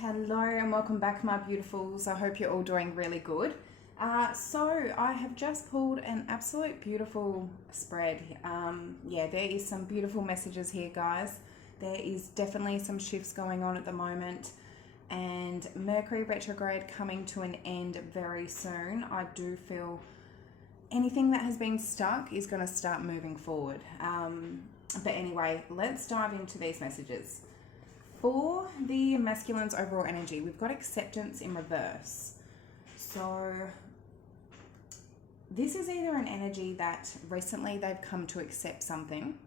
Hello and welcome back, my beautifuls. I hope you're all doing really good. So I have just pulled an absolute beautiful spread. There is some beautiful messages here, guys. There is definitely some shifts going on at the moment, and Mercury retrograde coming to an end very soon. I do feel anything that has been stuck is going to start moving forward. But anyway, let's dive into these messages. For the masculine's overall energy, we've got acceptance in reverse. So this is either an energy that recently they've come to accept something,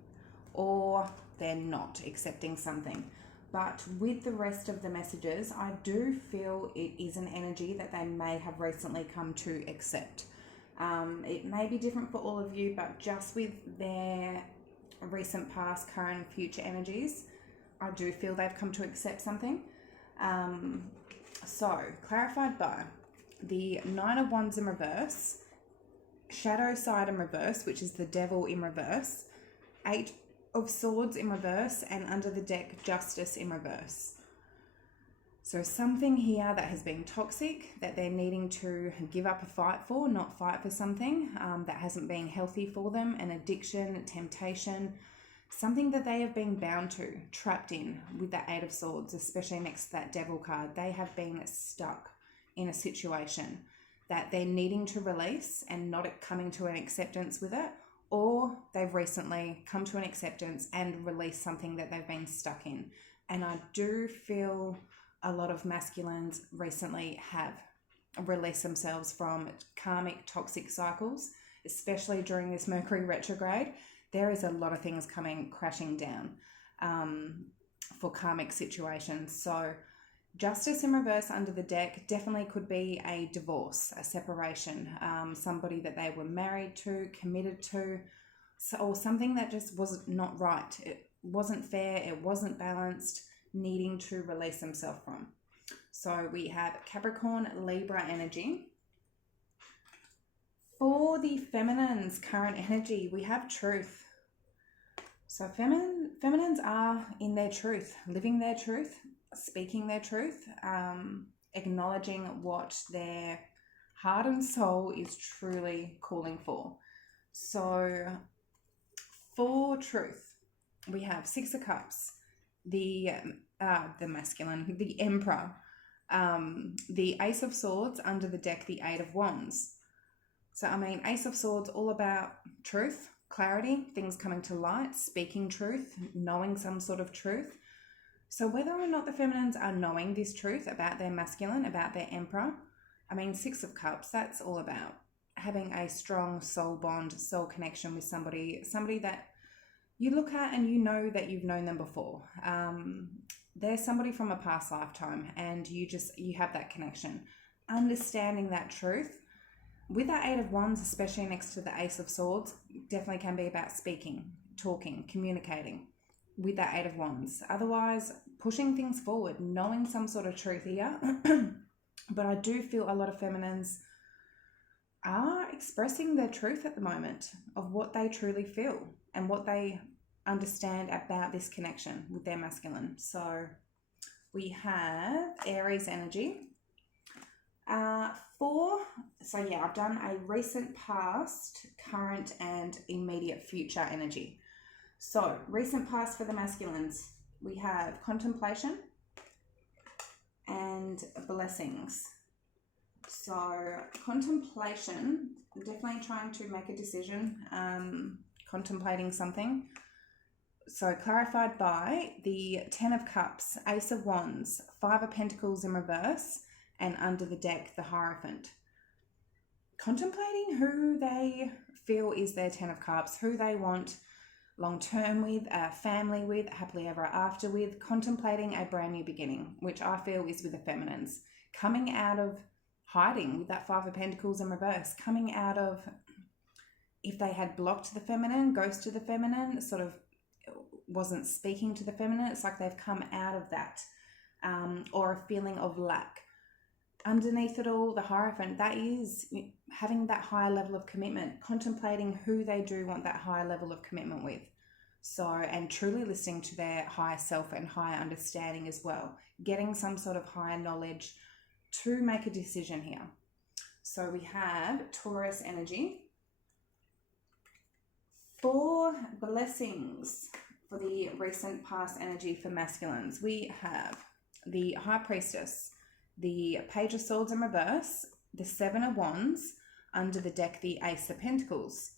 or they're not accepting something. But with the rest of the messages, I do feel it is an energy that they may have recently come to accept. It may be different for all of you, but just with their recent past, current, future energies, I do feel they've come to accept something. So, clarified by the Nine of Wands in reverse, Shadow Side in reverse, which is the Devil in reverse, Eight of Swords in reverse, and under the deck, Justice in reverse. So something here that has been toxic, that they're needing to give up a fight for, not fight for something that hasn't been healthy for them, an addiction, temptation, something that they have been bound to, trapped in with that Eight of Swords, especially next to that Devil card. They have been stuck in a situation that they're needing to release and not coming to an acceptance with it, or they've recently come to an acceptance and released something that they've been stuck in. And I do feel a lot of masculines recently have released themselves from karmic toxic cycles, especially during this Mercury retrograde. There is a lot of things coming crashing down for karmic situations. So Justice in reverse under the deck definitely could be a divorce, a separation, somebody that they were married to, committed to, or something that just was not right. It wasn't fair, it wasn't balanced, needing to release themselves from. So we have Capricorn, Libra energy. For the feminine's current energy, we have truth. So feminines are in their truth, living their truth, speaking their truth, acknowledging what their heart and soul is truly calling for. So for truth, we have Six of Cups, the masculine, the Emperor, the Ace of Swords under the deck, the Eight of Wands. So, Ace of Swords, all about truth, clarity, things coming to light, speaking truth, knowing some sort of truth. So whether or not the feminines are knowing this truth about their masculine, about their Emperor, Six of Cups, that's all about having a strong soul bond, soul connection with somebody that you look at and you know that you've known them before. They're somebody from a past lifetime, and you have that connection. Understanding that truth. With that Eight of Wands, especially next to the Ace of Swords, definitely can be about speaking, talking, communicating with that Eight of Wands. Otherwise, pushing things forward, knowing some sort of truth here. But I do feel a lot of feminines are expressing their truth at the moment of what they truly feel and what they understand about this connection with their masculine. So we have Aries energy. I've done a recent past, current, and immediate future energy. So recent past for the masculines, we have contemplation and blessings. So contemplation, definitely trying to make a decision, contemplating something. So clarified by the Ten of Cups, Ace of Wands, Five of Pentacles in reverse, and under the deck, the Hierophant. Contemplating who they feel is their Ten of Cups, who they want long-term with, a family with, happily ever after with, contemplating a brand new beginning, which I feel is with the feminines. Coming out of hiding with that Five of Pentacles in reverse, coming out of, if they had blocked the feminine, ghosted the feminine, sort of wasn't speaking to the feminine, it's like they've come out of that, or a feeling of lack. Underneath it all, the Hierophant, that is having that higher level of commitment, contemplating who they do want that higher level of commitment with. So, and truly listening to their higher self and higher understanding as well, getting some sort of higher knowledge to make a decision here. So we have Taurus energy. 4 blessings for the recent past energy for masculines. We have the High Priestess, the Page of Swords in reverse, the 7 of Wands, under the deck the Ace of Pentacles.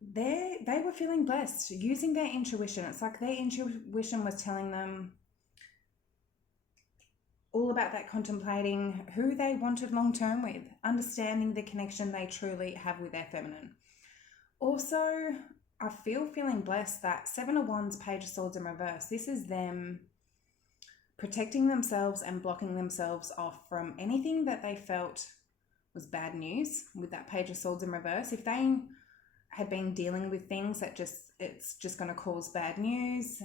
They were feeling blessed, using their intuition. It's like their intuition was telling them all about that, contemplating who they wanted long term with, understanding the connection they truly have with their feminine. Also, I feeling blessed that 7 of Wands, Page of Swords in reverse, this is them protecting themselves and blocking themselves off from anything that they felt was bad news with that Page of Swords in reverse. If they had been dealing with things that it's just going to cause bad news,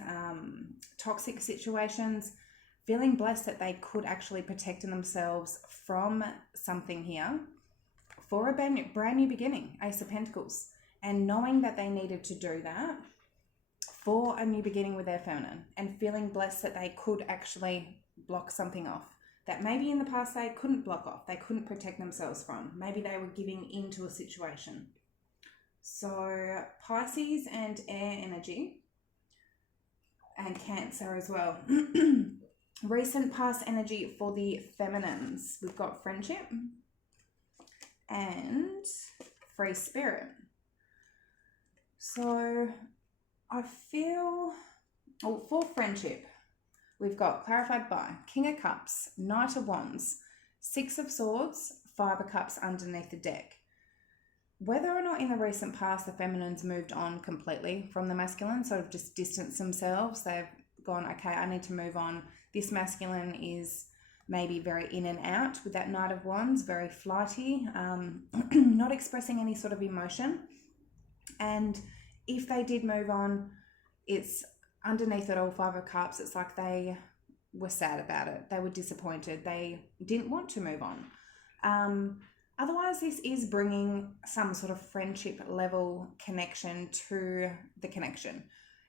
toxic situations, feeling blessed that they could actually protect themselves from something here for a brand new beginning, Ace of Pentacles, and knowing that they needed to do that for a new beginning with their feminine, and feeling blessed that they could actually block something off that maybe in the past they couldn't block off, they couldn't protect themselves from. Maybe they were giving into a situation. So Pisces and air energy, and Cancer as well. Recent past energy for the feminines. We've got friendship and free spirit. So I feel, for friendship, we've got clarified by King of Cups, Knight of Wands, 6 of Swords, 5 of Cups underneath the deck. Whether or not in the recent past the feminines moved on completely from the masculine, sort of just distanced themselves, they've gone, okay, I need to move on. This masculine is maybe very in and out with that Knight of Wands, very flighty, not expressing any sort of emotion. And if they did move on, it's underneath it all, 5 of Cups, it's like they were sad about it. They were disappointed. They didn't want to move on. Otherwise, this is bringing some sort of friendship level connection to the connection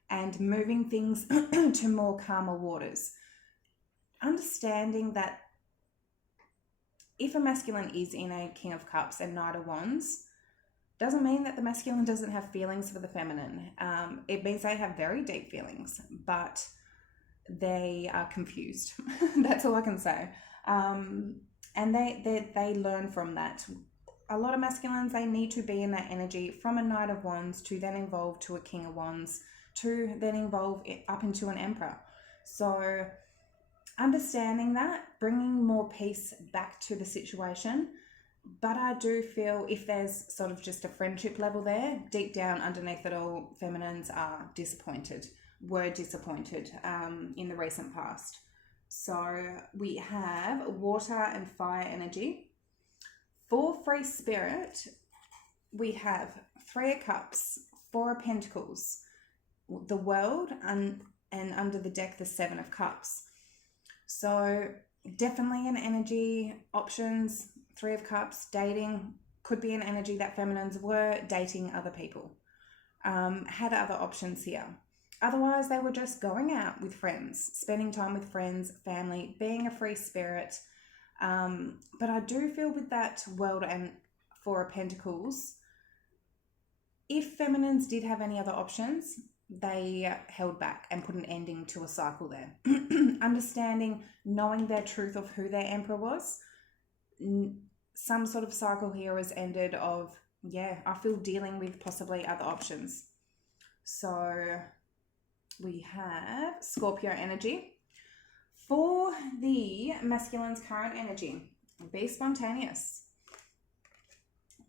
and moving things to more calmer waters. Understanding that if a masculine is in a King of Cups and Knight of Wands, doesn't mean that the masculine doesn't have feelings for the feminine. It means they have very deep feelings, but they are confused. That's all I can say. And they learn from that. A lot of masculines, they need to be in that energy from a Knight of Wands to then evolve to a King of Wands, to then evolve it up into an Emperor. So understanding that, bringing more peace back to the situation. But I do feel if there's sort of just a friendship level there, deep down underneath it all, feminines are disappointed, were disappointed in the recent past. So we have water and fire energy. For free spirit, we have 3 of Cups, 4 of Pentacles, the World, and under the deck, the 7 of Cups. So definitely an energy, options, 3 of Cups, dating, could be an energy that feminines were dating other people, had other options here. Otherwise, they were just going out with friends, spending time with friends, family, being a free spirit. But I do feel with that World and 4 of Pentacles, if feminines did have any other options, they held back and put an ending to a cycle there. Understanding, knowing their truth of who their emperor was, some sort of cycle here has ended of, yeah, I feel dealing with possibly other options. So we have Scorpio energy. For the masculine's current energy, be spontaneous.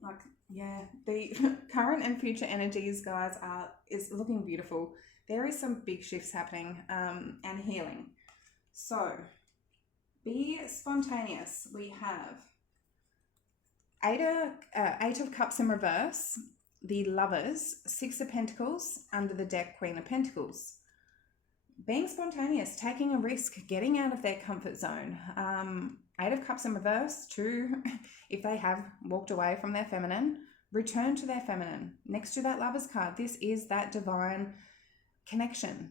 Like, yeah, the current and future energies, guys, is looking beautiful. There is some big shifts happening and healing. So be spontaneous. We have 8 of Cups in reverse, the Lovers, 6 of Pentacles, under the deck, Queen of Pentacles. Being spontaneous, taking a risk, getting out of their comfort zone. 8 of Cups in reverse, 2, if they have walked away from their feminine, Return to their feminine. Next to that Lovers card, this is that divine connection,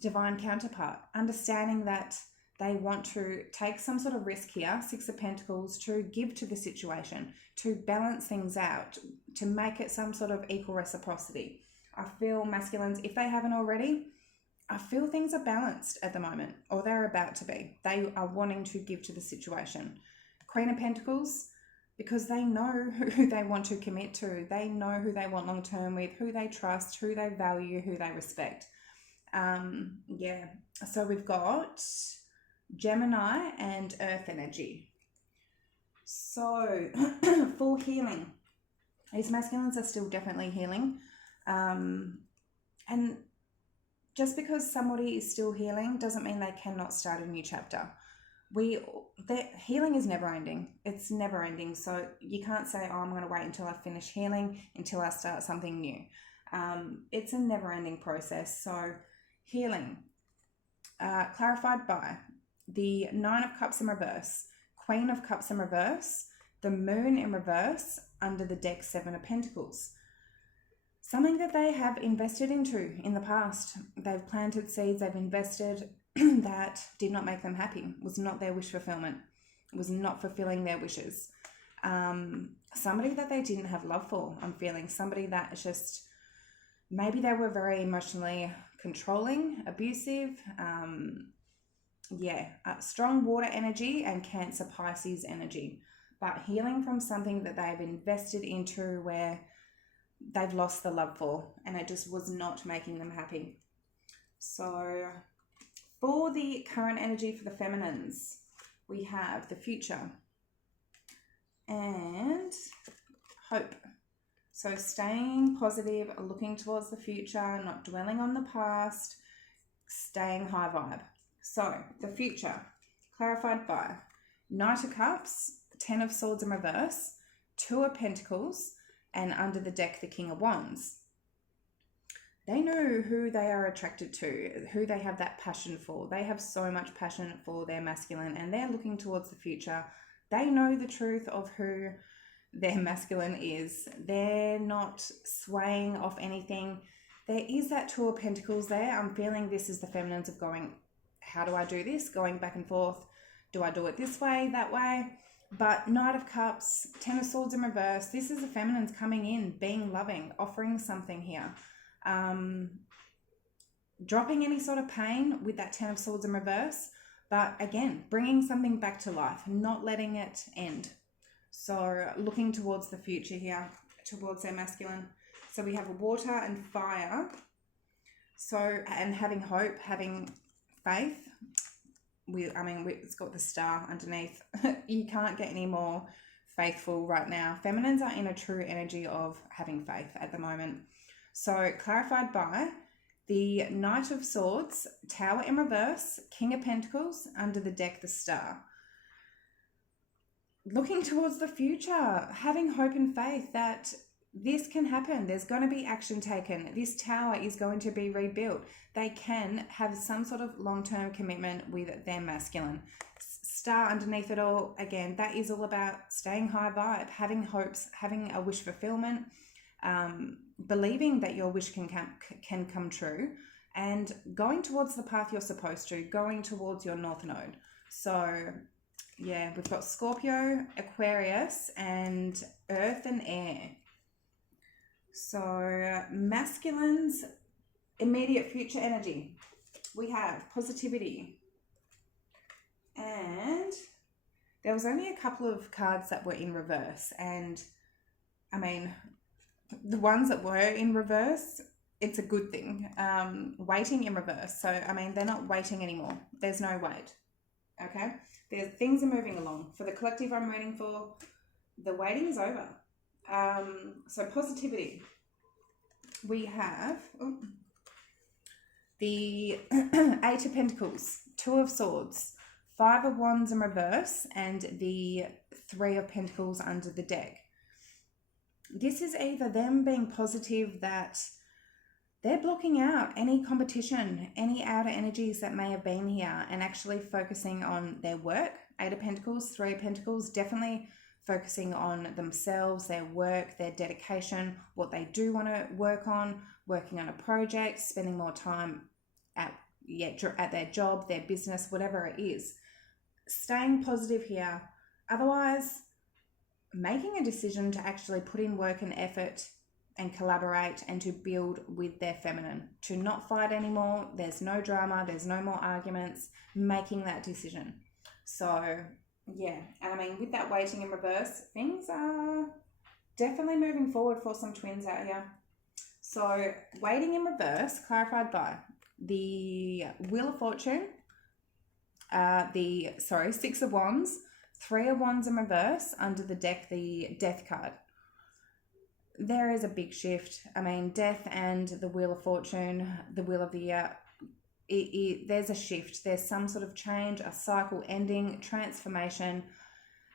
divine counterpart, understanding that they want to take some sort of risk here, Six of Pentacles, to give to the situation, to balance things out, to make it some sort of equal reciprocity. I feel masculines, if they haven't already, I feel things are balanced at the moment, or they're about to be. They are wanting to give to the situation. Queen of Pentacles, because they know who they want to commit to. They know who they want long term with, who they trust, who they value, who they respect. Yeah. So we've got Gemini and Earth energy. So for healing, these masculines are still definitely healing. And just because somebody is still healing doesn't mean they cannot start a new chapter. Healing is never ending. It's never ending. So you can't say, oh, I'm going to wait until I finish healing until I start something new. It's a never ending process. So healing, clarified by the Nine of Cups in reverse, Queen of Cups in reverse, the Moon in reverse, under the deck Seven of Pentacles. Something that they have invested into in the past. They've planted seeds, they've invested that did not make them happy, was not their wish fulfillment, was not fulfilling their wishes. Somebody that they didn't have love for, I'm feeling. Somebody that is just, maybe they were very emotionally controlling, abusive. Strong water energy and Cancer Pisces energy. But healing from something that they've invested into where they've lost the love for, and it just was not making them happy. So for the current energy for the feminines, we have the future and hope. So staying positive, looking towards the future, not dwelling on the past, staying high vibe. So the future, clarified by Knight of Cups, Ten of Swords in reverse, Two of Pentacles, and under the deck, the King of Wands. They know who they are attracted to, who they have that passion for. They have so much passion for their masculine, and they're looking towards the future. They know the truth of who their masculine is. They're not swaying off anything. There is that Two of Pentacles there. I'm feeling this is the feminines of going, how do I do this? Going back and forth. Do I do it this way, that way? But Knight of Cups, Ten of Swords in reverse, this is the feminines coming in, being loving, offering something here. Dropping any sort of pain with that Ten of Swords in reverse, but again, bringing something back to life, not letting it end. So looking towards the future here, towards their masculine. So we have water and fire. So, and having hope, having faith. It's got the star underneath. You can't get any more faithful right now. Feminines are in a true energy of having faith at the moment. So clarified by the Knight of Swords, Tower in reverse, King of Pentacles, under the deck, the star. Looking towards the future, having hope and faith that this can happen. There's going to be action taken. This tower is going to be rebuilt. They can have some sort of long-term commitment with their masculine. Star underneath it all, again, that is all about staying high vibe, having hopes, having a wish fulfillment, believing that your wish can come true, and going towards the path you're supposed to, going towards your North Node. So yeah, we've got Scorpio, Aquarius, and Earth and Air. So masculine's immediate future energy, we have positivity, and there was only a couple of cards that were in reverse, and I mean the ones that were in reverse, it's a good thing. Waiting in reverse, so I mean they're not waiting anymore, there's no wait. Okay, things are moving along. For the collective I'm waiting for, the waiting is over. So positivity, we have the Eight of Pentacles, Two of Swords, Five of Wands in reverse, and the Three of Pentacles under the deck. This is either them being positive that they're blocking out any competition, any outer energies that may have been here, and actually focusing on their work. Eight of Pentacles, Three of Pentacles, definitely focusing on themselves, their work, their dedication, what they do want to work on, working on a project, spending more time at their job, their business, whatever it is. Staying positive here. Otherwise, making a decision to actually put in work and effort and collaborate and to build with their feminine, to not fight anymore. There's no drama, there's no more arguments, making that decision. So yeah, and I mean, with that waiting in reverse, things are definitely moving forward for some twins out here. So waiting in reverse, clarified by the Wheel of Fortune, Six of Wands, Three of Wands in reverse, under the deck, the Death card. There is a big shift. I mean, Death and the Wheel of Fortune, the Wheel of the Year, there's a shift. There's some sort of change, a cycle ending, transformation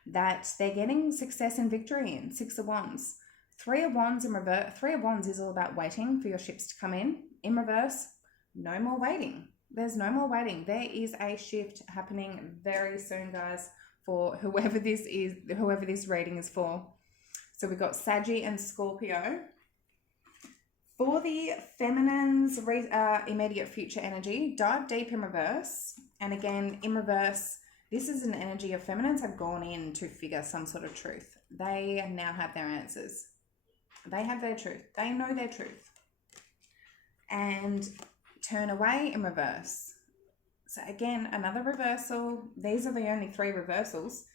that they're getting success and victory in. Six of Wands. Three of Wands in reverse. Three of Wands is all about waiting for your ships to come in. In reverse, no more waiting. There's no more waiting. There is a shift happening very soon, guys, for whoever this reading is for. So we've got Saggy and Scorpio. For the feminine's immediate future energy, dive deep in reverse. And again, in reverse, this is an energy of feminines have gone in to figure some sort of truth. They now have their answers. They have their truth. They know their truth. And turn away in reverse. So again, another reversal. These are the only three reversals.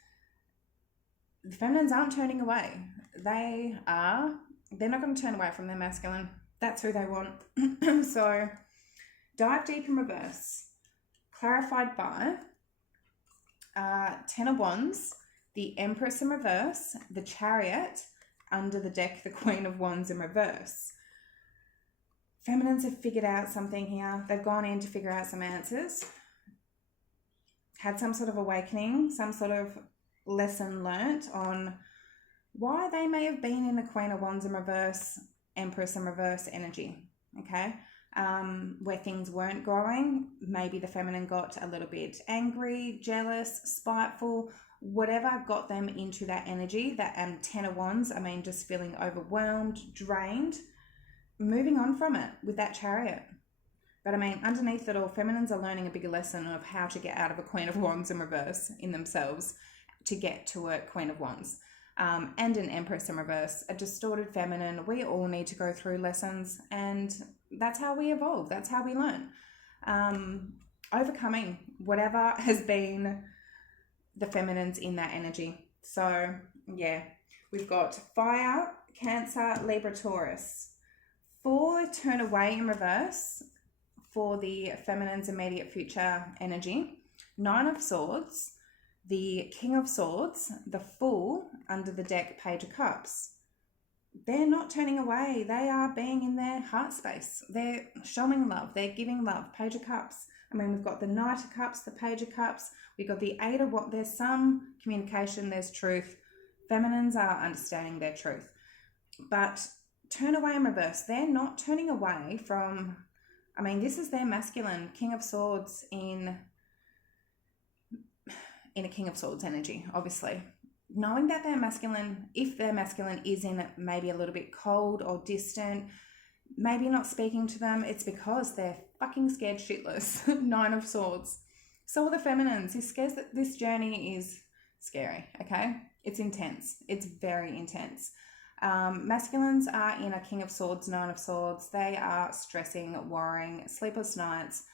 The feminines aren't turning away. They're not going to turn away from their masculine. That's who they want. So dive deep in reverse. Clarified by Ten of Wands, the Empress in reverse, the Chariot, under the deck, the Queen of Wands in reverse. Feminines have figured out something here. They've gone in to figure out some answers. Had some sort of awakening, some sort of lesson learnt on why they may have been in the Queen of Wands in reverse, Empress in reverse energy, okay? Where things weren't growing, maybe the feminine got a little bit angry, jealous, spiteful, whatever got them into that energy, that Ten of Wands, I mean, just feeling overwhelmed, drained, moving on from it with that Chariot. But I mean, underneath it all, feminines are learning a bigger lesson of how to get out of a Queen of Wands in reverse in themselves to get to a Queen of Wands. And an Empress in reverse, a distorted feminine. We all need to go through lessons, and that's how we evolve. That's how we learn. Overcoming whatever has been the feminines in that energy. So yeah, we've got Fire, Cancer, Libra, Taurus. For turn away in reverse, for the feminine's immediate future energy, Nine of Swords, the King of Swords, the Fool, under the deck, Page of Cups. They're not turning away. They are being in their heart space. They're showing love. They're giving love. Page of Cups. I mean, we've got the Knight of Cups, the Page of Cups. We've got the Eight of what. There's some communication. There's truth. Feminines are understanding their truth. But turn away in reverse. They're not turning away from, I mean, this is their masculine, King of Swords in a King of Swords energy, obviously. Knowing that their masculine, if their masculine is in maybe a little bit cold or distant, maybe not speaking to them, it's because they're fucking scared shitless. Nine of Swords. So are the feminines. This journey is scary, okay? It's intense. It's very intense. Masculines are in a King of Swords, Nine of Swords. They are stressing, worrying, sleepless nights,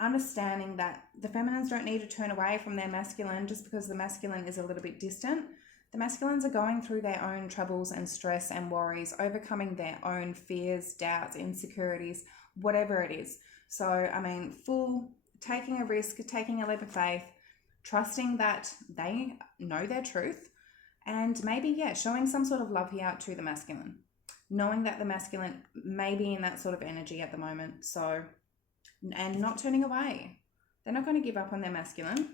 understanding that the feminines don't need to turn away from their masculine just because the masculine is a little bit distant. The masculines are going through their own troubles and stress and worries, overcoming their own fears, doubts, insecurities, whatever it is. So, I mean, taking a risk, taking a leap of faith, trusting that they know their truth, and maybe, showing some sort of love here to the masculine, knowing that the masculine may be in that sort of energy at the moment. So, and not turning away. They're not going to give up on their masculine.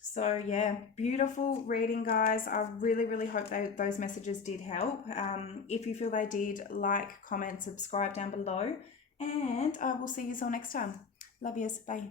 So yeah, beautiful reading, guys. I really, really hope those messages did help. If you feel they did, like, comment, subscribe down below, and I will see you all next time. Love yous. Bye.